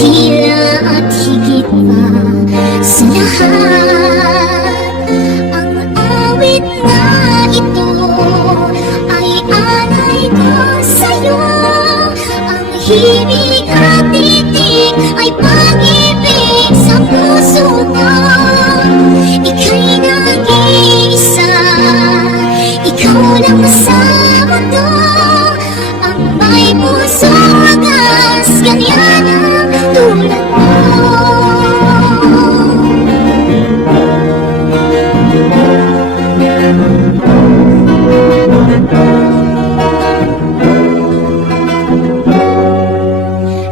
dakila at higit pa sa lahat. Ang awit na ito ay alay ko sa'yo. Ang himig at titig ay pag-ibig sa puso ko. Ika'y nag-iisa, ikaw lang sa mundo. Ang may pusong wagas, ganyan ang tulad mo.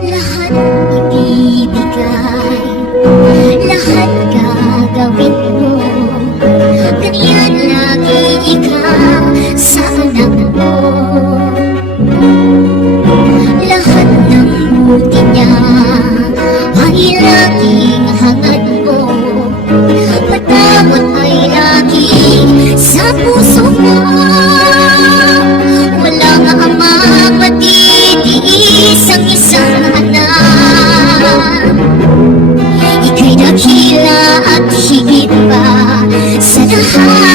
Lahat ibibigay, lahat gagawin mo. Ganyan lagi ikaw sa anak mo. Lahat ng buti niya ay laging hangad mo. Patawad ay lagi sa puso mo. Walang amang matitiis ang isang anak. Ika'y dakila at higit pa sa lahat.